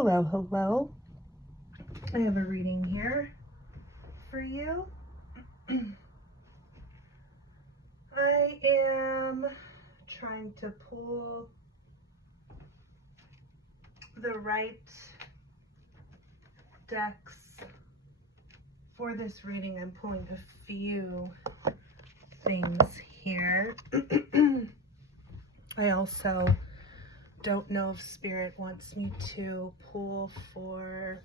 Hello, hello. I have a reading here for you. I am trying to pull the right decks for this reading. I'm pulling a few things here. I also don't know if Spirit wants me to pull for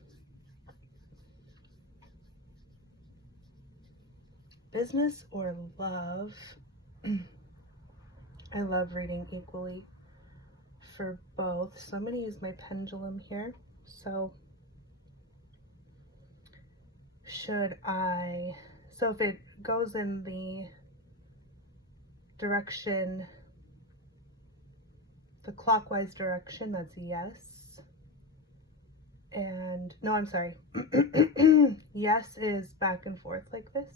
business or love. I love reading equally for both, so I'm going to use my pendulum here. So if it goes in the direction, the clockwise direction, that's yes. And no, I'm sorry. Yes is back and forth like this.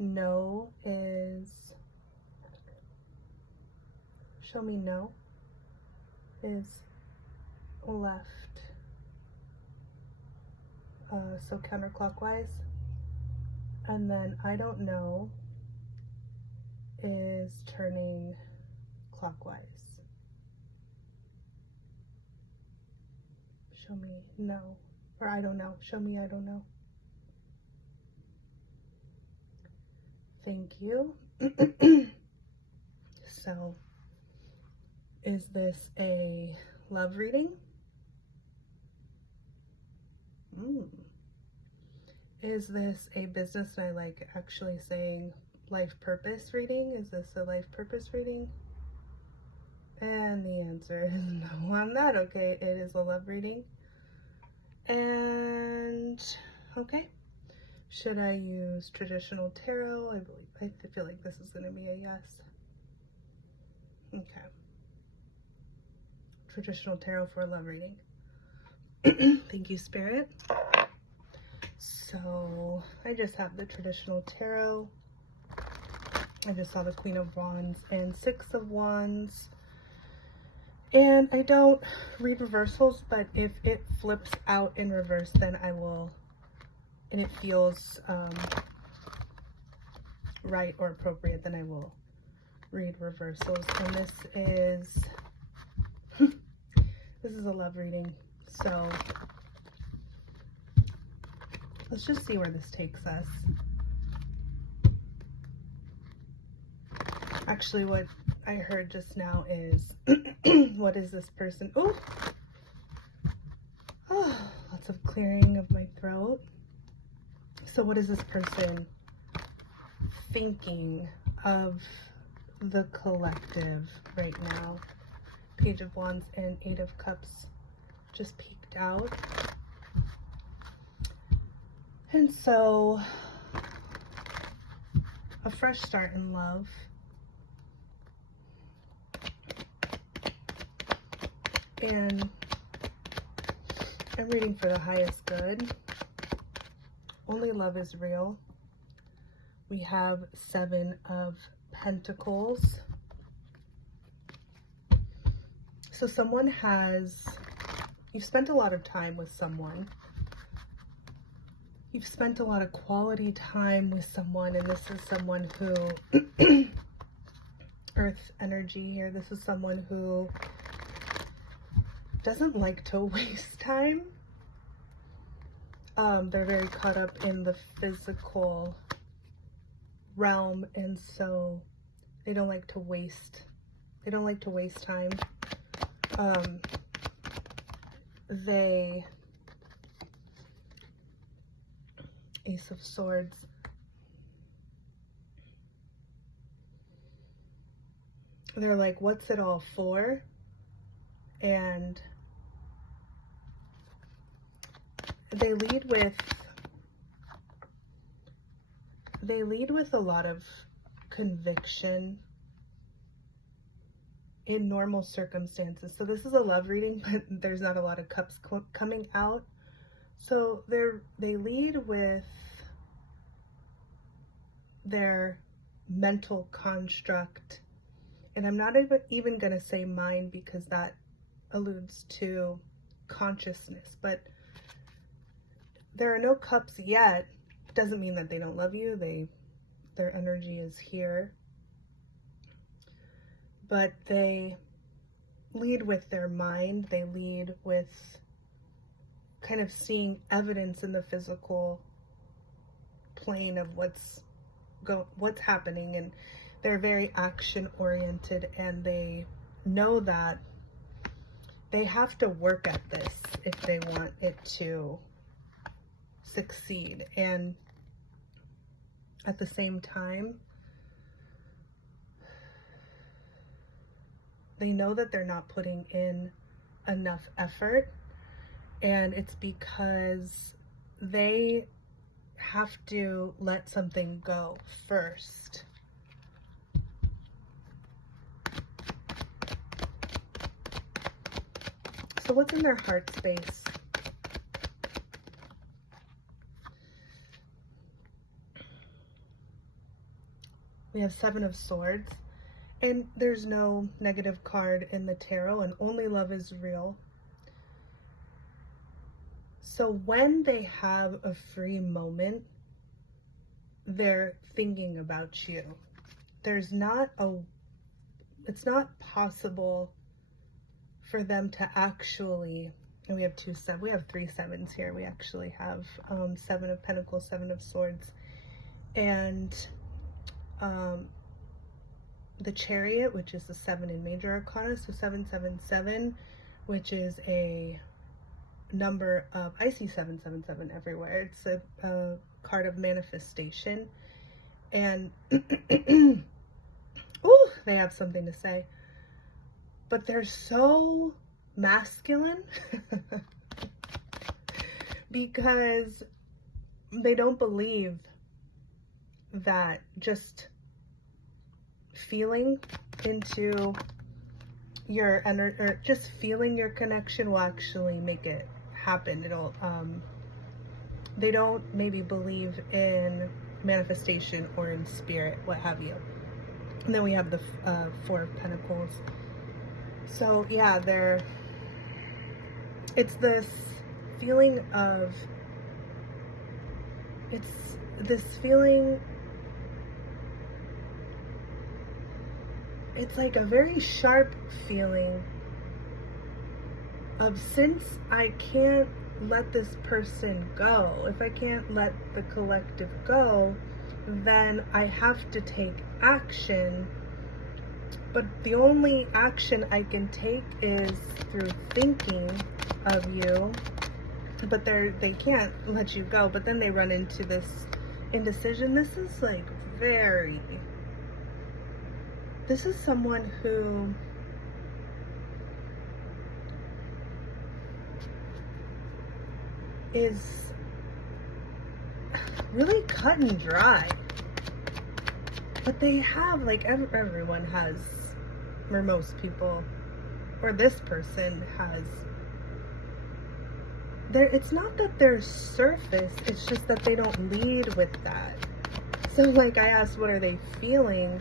No is, show me no, is left. So counterclockwise. And then I don't know is turning clockwise. Show me no, or I don't know. Show me I don't know. Thank you. So, is this a love reading? Is this a business? And I like actually saying life purpose reading. Is this a life purpose reading? And the answer is no on that. Okay, it is a love reading. And okay, should I use traditional tarot? I feel like this is going to be a yes. Okay, traditional tarot for a love reading. Thank you, Spirit. So I just have the traditional tarot. I just saw the Queen of Wands and Six of Wands. And I don't read reversals, but if it flips out in reverse, then I will, and it feels right or appropriate, then I will read reversals. And this is this is a love reading. So let's just see where this takes us. Actually, what I heard just now is, what is this person? Oh, lots of clearing of my throat. So what is this person thinking of the collective right now? Page of Wands and Eight of Cups just peeked out. And so, a fresh start in love. And I'm reading for the highest good. Only love is real. We have Seven of Pentacles. So you've spent a lot of time with someone. You've spent a lot of quality time with someone, and this is someone who, Earth energy here, this is someone who doesn't like to waste time. They're very caught up in the physical realm, and so they don't like to waste time. Ace of Swords. They're like, what's it all for? And they lead with a lot of conviction in normal circumstances. So this is a love reading, but there's not a lot of cups coming out. So they lead with their mental construct. And I'm not even going to say mind, because that alludes to consciousness. But there are no cups yet. Doesn't mean that they don't love you. Their energy is here. But they lead with their mind. They lead with kind of seeing evidence in the physical plane of what's happening, and they're very action oriented, and they know that they have to work at this if they want it to succeed. And at the same time, they know that they're not putting in enough effort, and it's because they have to let something go first. So what's in their heart space? We have Seven of Swords, and there's no negative card in the tarot, and only love is real. So when they have a free moment, they're thinking about you. It's not possible for them to actually, and we have three sevens here. We actually have Seven of Pentacles, Seven of Swords, and the Chariot, which is the 7 in Major Arcana, so 777, which is a number of, I see 777 everywhere. It's a card of manifestation, and ooh, they have something to say, but they're so masculine because they don't believe that just feeling into your energy, or just feeling your connection, will actually make it happen. They don't maybe believe in manifestation or in spirit, what have you. And then we have the Four of Pentacles. So yeah, it's this feeling of, it's like a very sharp feeling of, since I can't let this person go, if I can't let the collective go, then I have to take action. But the only action I can take is through thinking of you. But they can't let you go. But then they run into this indecision. This is like this is someone who is really cut and dry. But they have, like, everyone has, or most people, or this person has, it's not that they're surface, it's just that they don't lead with that. So, like, I asked, what are they feeling?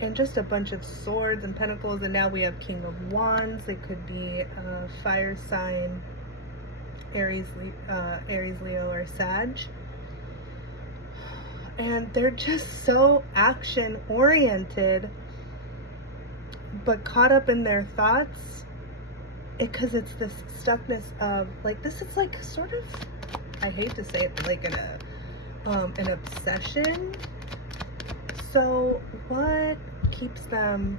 And just a bunch of swords and pentacles, and now we have King of Wands. They could be a fire sign, Aries, Leo, or Sag. And they're just so action oriented, but caught up in their thoughts, because it's this stuckness of, like, this is like sort of, I hate to say it, but like an obsession. So what keeps them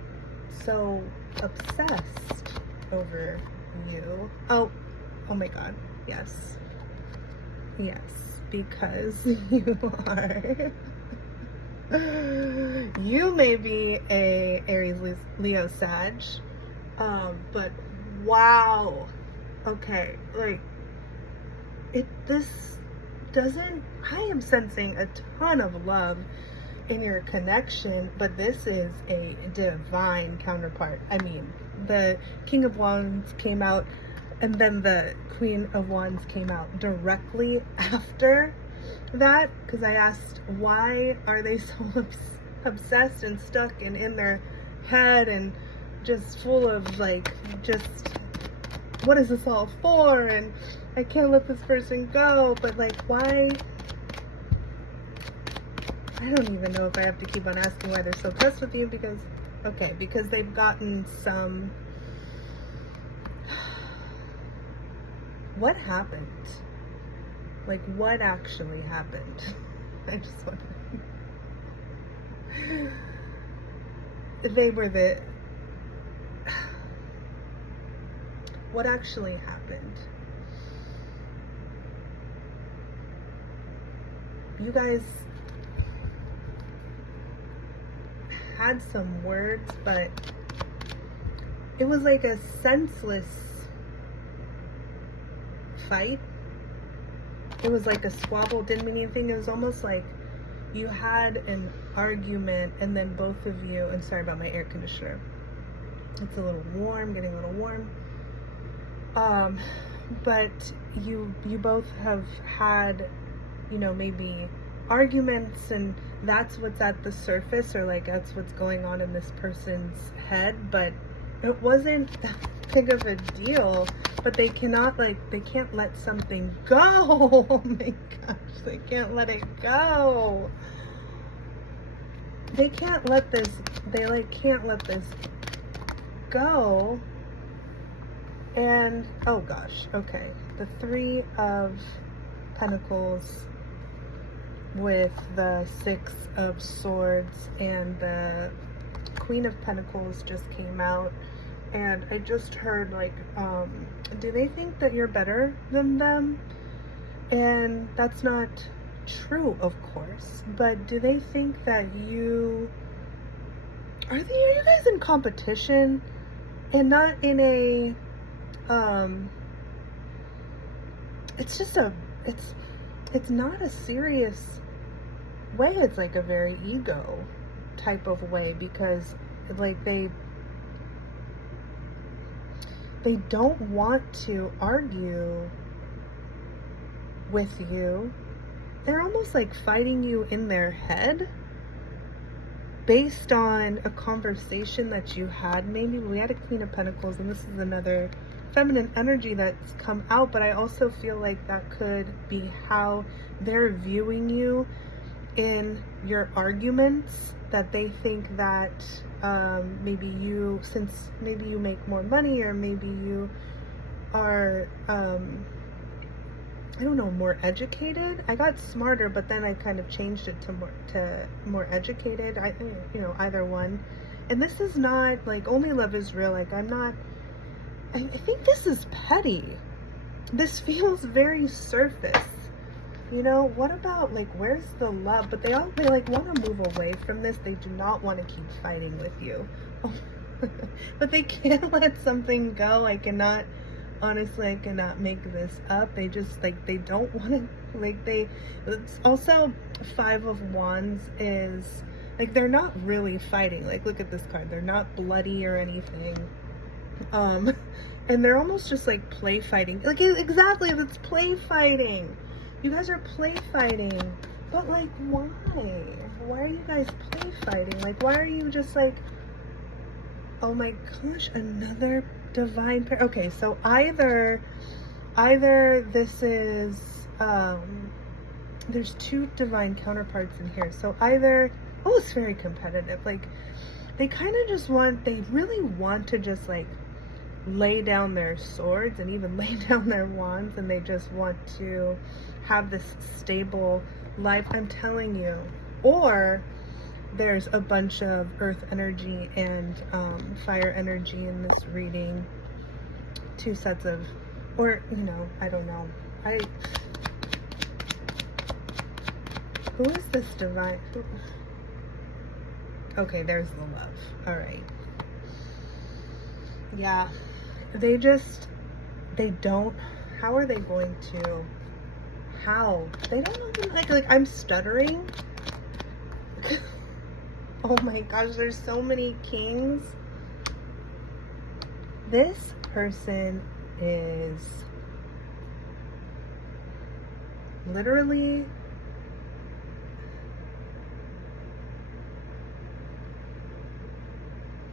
so obsessed over you? Oh my God, yes, because you may be a Aries, Leo, Sag, but wow, okay, like, I am sensing a ton of love in your connection, but this is a divine counterpart. I mean, the King of Wands came out, and then the Queen of Wands came out directly after that, because I asked, why are they so obsessed and stuck and in their head and just full of like, just, what is this all for? And I can't let this person go. But like, why? I don't even know if I have to keep on asking why they're so obsessed with you, because, okay, because they've gotten some, what happened? Like, what actually happened? I just want to, they were the, what actually happened? You guys had some words, but it was like a senseless fight. It was like a squabble, didn't mean anything. It was almost like you had an argument and then both of you, and sorry about my air conditioner. It's a little warm, getting a little warm. But you both have had, you know, maybe arguments, and that's what's at the surface, or like that's what's going on in this person's head, but it wasn't that big of a deal. But they cannot, like, they can't let something go. Oh my gosh, they can't let it go. They can't let this, they like can't let this go. And, oh gosh, okay. The Three of Pentacles with the Six of Swords and the Queen of Pentacles just came out. And I just heard, like, do they think that you're better than them? And that's not true, of course. But do they think that you... Are you guys in competition? And not in a... It's just a... It's not a serious way. It's like a very ego type of way, because, like, they don't want to argue with you. They're almost like fighting you in their head based on a conversation that you had. Maybe we had a Queen of Pentacles, and this is another feminine energy that's come out, but I also feel like that could be how they're viewing you in your arguments, that they think that maybe you, since maybe you make more money, or maybe you are, I don't know, more educated. I got smarter, but then I kind of changed it to more educated. I think, you know, either one. And this is not like only love is real. Like, I'm not, I think this is petty. This feels very surface. You know, what about, like, where's the love? But they like want to move away from this. They do not want to keep fighting with you. But they can't let something go. Honestly, I cannot make this up. They just, like, they don't want to, like, it's also Five of Wands is, like, they're not really fighting. Like, look at this card. They're not bloody or anything. And they're almost just, like, play fighting. Like, exactly, it's play fighting. You guys are play fighting, but, like, why? Why are you guys play fighting? Like, why are you just like, oh my gosh, another divine pair? Okay, so either this is, there's two divine counterparts in here. So either, oh, it's very competitive. Like, they kind of just they really want to just, like, lay down their swords and even lay down their wands, and they just want to have this stable life, I'm telling you. Or there's a bunch of earth energy and fire energy in this reading. Two sets of, or, you know, I don't know. Who is this divine? Okay, there's the love. All right. Yeah. They don't, how are they going to, how? They don't even, like I'm stuttering. Oh my gosh, there's so many kings. This person is literally,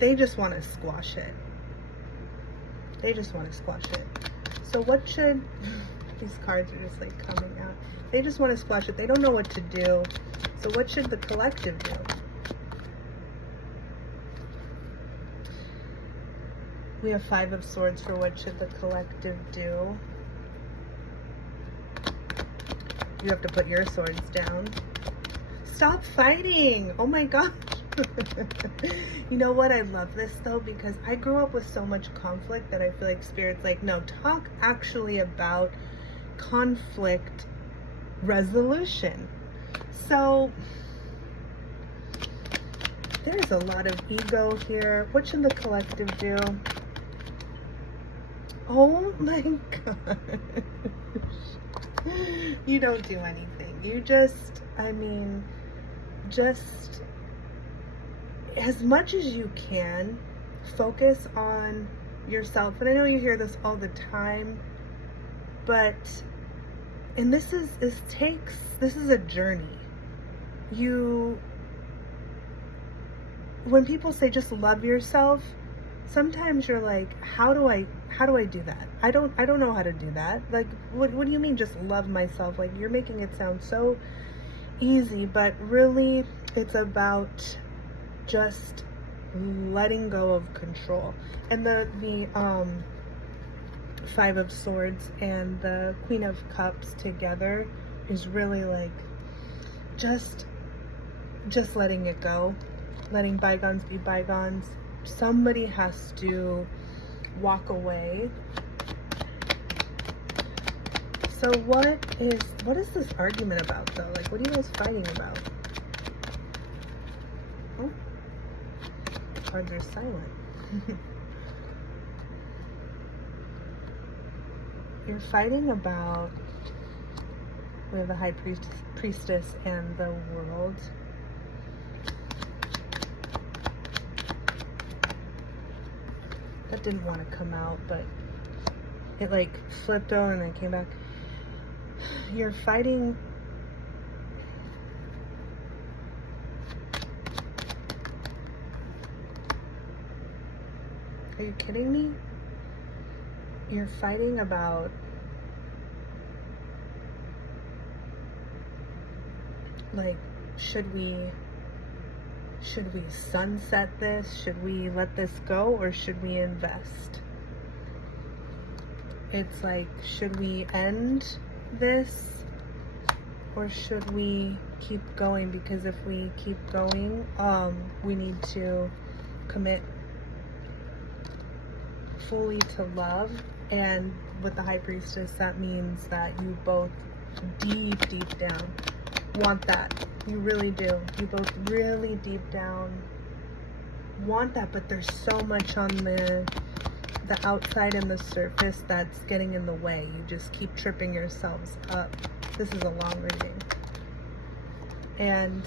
they just want to squash it. They just want to squash it. So what should, these cards are just like coming out. They just want to squash it. They don't know what to do. So what should the collective do? We have 5 of Swords for what should the collective do. You have to put your swords down. Stop fighting! Oh my gosh! You know what? I love this though, because I grew up with so much conflict that I feel like Spirit's like, no, talk actually about conflict resolution. So there's a lot of ego here. What should the collective do? Oh my gosh. You don't do anything. You just, I mean, just as much as you can, focus on yourself. And I know you hear this all the time, but, and this is a journey. When people say just love yourself, sometimes you're like, how do I do that? I don't know how to do that. Like, what do you mean just love myself? Like, you're making it sound so easy, but really it's about just letting go of control. And the 5 of Swords and the Queen of Cups together is really like just letting it go, letting bygones be bygones. Somebody has to walk away. So what is this argument about though? Like, what are you guys fighting about? Oh, cards are silent. You're fighting about, we have the High Priestess and the World. That didn't want to come out, but it like flipped over and then came back. You're fighting. Are you kidding me? You're fighting about like, should we sunset this? Should we let this go, or should we invest? It's like, should we end this, or should we keep going? Because if we keep going, we need to commit fully to love. And with the High Priestess, that means that you both deep down want that. You really do. You both really deep down want that, but there's so much on the outside and the surface that's getting in the way. You just keep tripping yourselves up. This is a long reading. And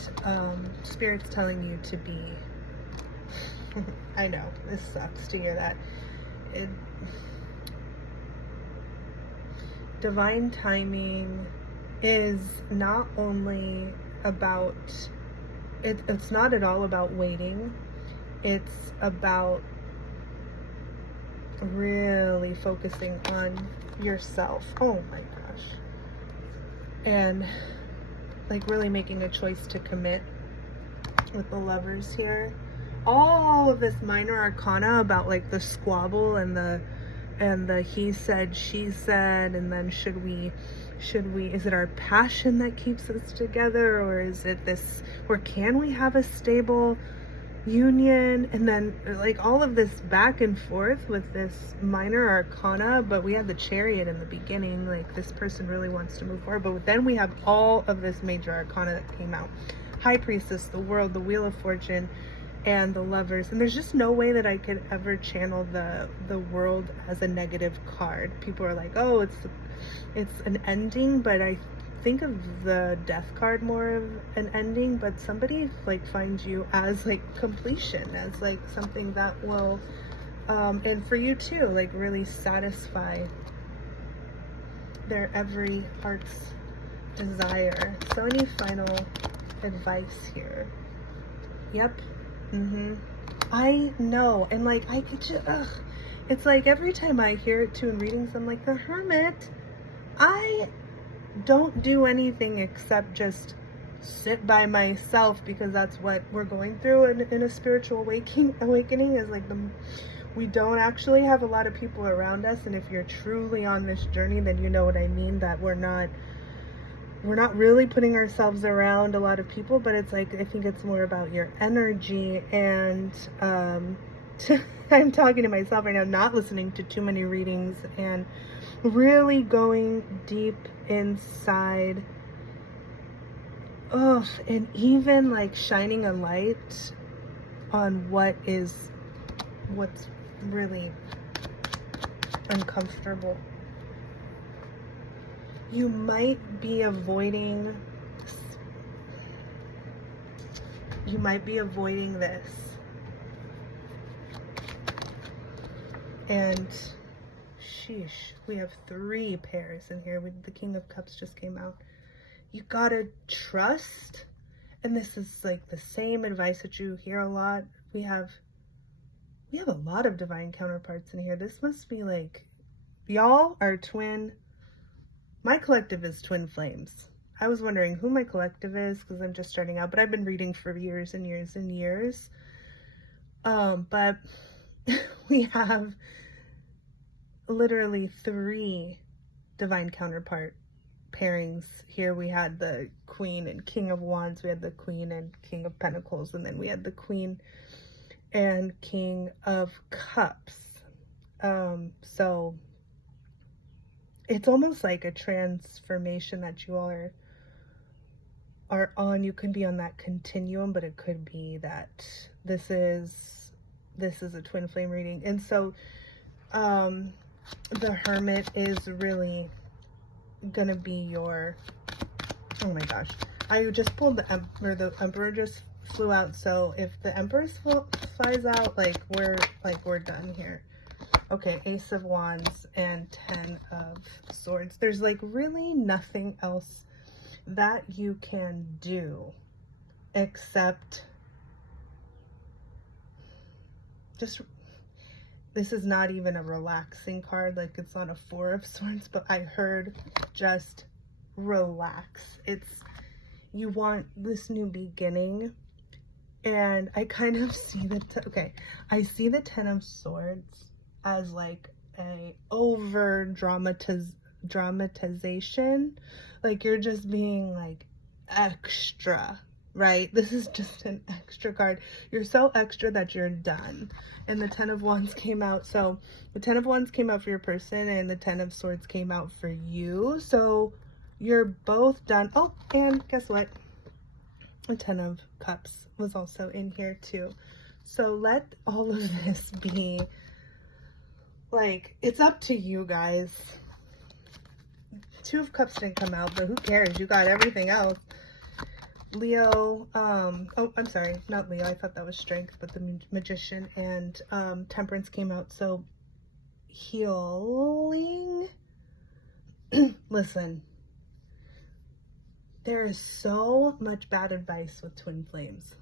Spirit's telling you to be I know, this sucks to hear that. Divine timing is not only about, it's not at all about waiting. It's about really focusing on yourself. Oh my gosh. And like really making a choice to commit with the Lovers here. All of this minor arcana about like the squabble and the he said, she said, and then should we, is it our passion that keeps us together, or is it this, or can we have a stable union? And then like all of this back and forth with this minor arcana, but we had the Chariot in the beginning, like this person really wants to move forward, but then we have all of this major arcana that came out. High Priestess, the World, the Wheel of Fortune, and the Lovers. And there's just no way that I could ever channel the World as a negative card. People are like, oh, it's an ending, but I think of the Death card more of an ending, but somebody like finds you as like completion, as like something that will and for you too, like really satisfy their every heart's desire. So any final advice here? Yep. I know, and like I could just, it's like every time I hear it too in readings, I'm like, the Hermit, I don't do anything except just sit by myself, because that's what we're going through in a spiritual awakening is like we don't actually have a lot of people around us. And if you're truly on this journey, then you know what I mean, that we're not really putting ourselves around a lot of people. But it's like, I think it's more about your energy. And I'm talking to myself right now, not listening to too many readings, and really going deep inside. Oh, and even like shining a light on what's really uncomfortable. You might be avoiding this. And sheesh, we have 3 pairs in here. The King of Cups just came out. You gotta trust. And this is like the same advice that you hear a lot. We have a lot of divine counterparts in here. This must be like, y'all are twin. My collective is twin flames. I was wondering who my collective is, because I'm just starting out, but I've been reading for years and years and years. But we have literally 3 divine counterpart pairings here. We had the Queen and King of Wands, we had the Queen and King of Pentacles, and then we had the Queen and King of Cups. So it's almost like a transformation that you all are on. You could be on that continuum, but it could be that this is a twin flame reading. And so the Hermit is really gonna be your, oh my gosh, I just pulled the Emperor. The Emperor just flew out, so if the Emperor flies out, like we're done here. Okay, Ace of Wands and 10 of Swords. There's like really nothing else that you can do except just, this is not even a relaxing card, like it's not a 4 of Swords, but I heard just relax. It's, you want this new beginning. And I kind of see I see the 10 of Swords as like a over dramatization. Like you're just being like extra, right? This is just an extra card. You're so extra that you're done. And the 10 of Wands came out. So the 10 of Wands came out for your person, and the 10 of Swords came out for you. So you're both done. Oh, and guess what? The 10 of Cups was also in here too. So let all of this be like, it's up to you guys. 2 of Cups didn't come out, but who cares? You got everything else. Leo, oh, I'm sorry, not Leo. I thought that was Strength, but the Magician and Temperance came out. So healing. Listen, there is so much bad advice with twin flames.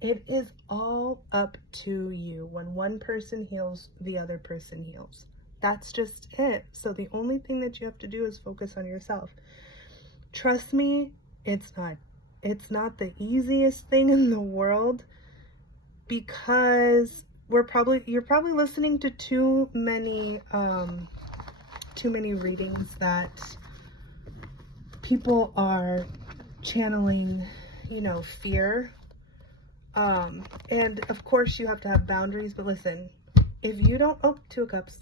It is all up to you. When one person heals, the other person heals. That's just it. So the only thing that you have to do is focus on yourself. Trust me, it's not the easiest thing in the world, because you're probably listening to too many readings that people are channeling, you know, fear. And of course you have to have boundaries, but listen, if you don't, oh, 2 of Cups,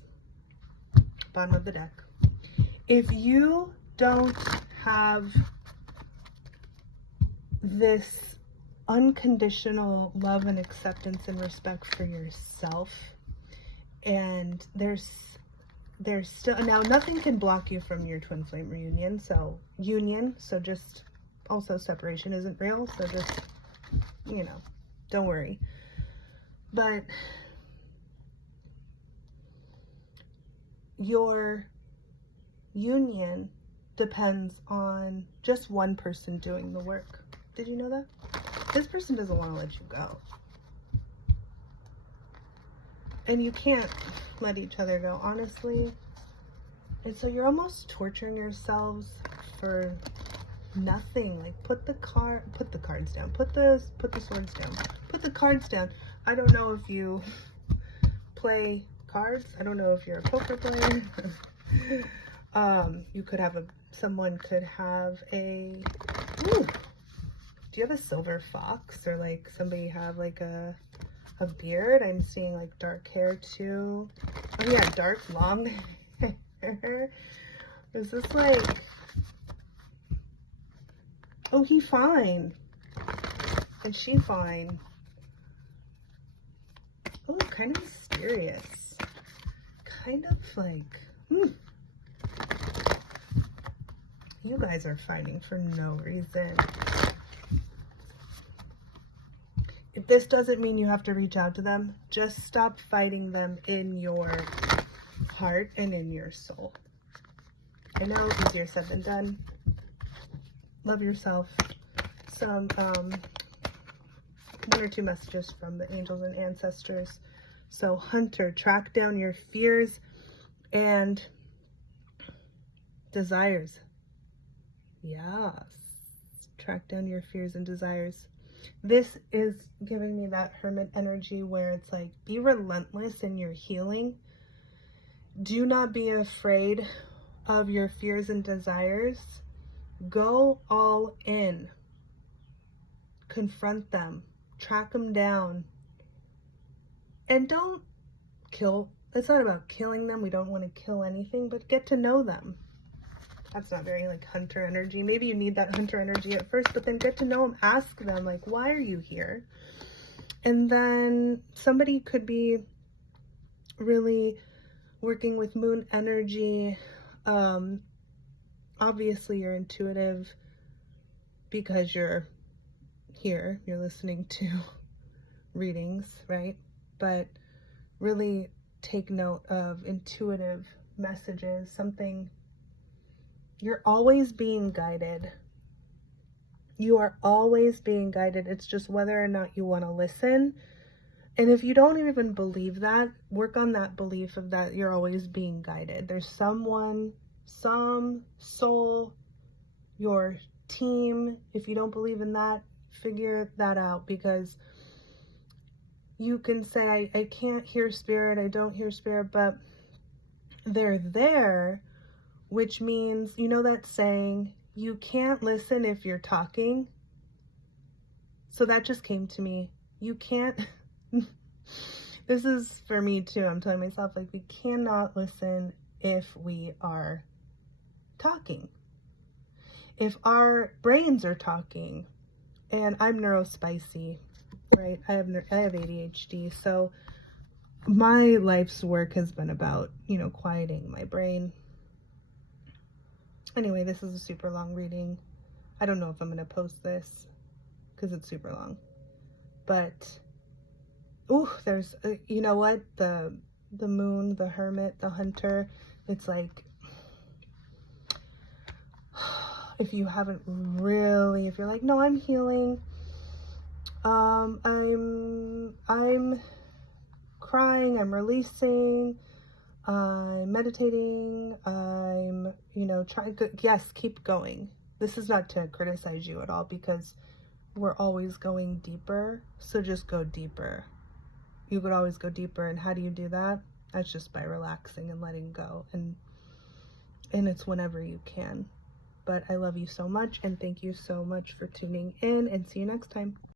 bottom of the deck. If you don't have this unconditional love and acceptance and respect for yourself, and there's still, now nothing can block you from your twin flame union, so just, also separation isn't real, so just, you know, don't worry. But your union depends on just one person doing the work. Did you know that? This person doesn't want to let you go. And you can't let each other go, honestly. And so you're almost torturing yourselves for nothing. Like, put the cards down, put the swords down, put the cards down. I don't know if you play cards. I don't know if you're a poker player. You could have someone could have a, ooh, do you have a silver fox, or like somebody have like a beard? I'm seeing like dark hair too. Oh yeah, dark long hair. Is this like, oh, he fine. Is she fine? Oh, kind of mysterious. Kind of like, you guys are fighting for no reason. If this doesn't mean you have to reach out to them, just stop fighting them in your heart and in your soul. I know, easier said than done. Love yourself. Some one or two messages from the angels and ancestors. So, Hunter, track down your fears and desires. Yes. Track down your fears and desires. This is giving me that hermit energy where it's like, be relentless in your healing. Do not be afraid of your fears and desires. Go all in. Confront them. Track them down. And don't kill. It's not about killing them. We don't want to kill anything, but get to know them. That's not very like hunter energy. Maybe you need that hunter energy at first, but then get to know them. Ask them, like, why are you here? And then somebody could be really working with moon energy. Obviously you're intuitive because you're here, you're listening to readings, right? But really take note of intuitive messages, something. You're always being guided. You are always being guided. It's just whether or not you want to listen. And if you don't even believe that, work on that belief of that you're always being guided. There's someone, some soul, your team. If you don't believe in that, figure that out, because you can say, I can't hear spirit, I don't hear spirit, but they're there, which means, you know that saying, you can't listen if you're talking? So that just came to me. You can't, this is for me too, I'm telling myself, like, we cannot listen if we are talking. If our brains are talking, and I'm neurospicy, right? I have ADHD, so my life's work has been about, you know, quieting my brain. Anyway, this is a super long reading. I don't know if I'm going to post this because it's super long. But, ooh, there's, you know what? The moon, the hermit, the hunter, it's like, if you haven't really, if you're like, no, I'm healing, I'm crying, I'm releasing, I'm meditating, I'm, you know, trying, yes, keep going. This is not to criticize you at all, because we're always going deeper, so just go deeper. You could always go deeper, and how do you do that? That's just by relaxing and letting go, and it's whenever you can. But I love you so much, and thank you so much for tuning in, and see you next time.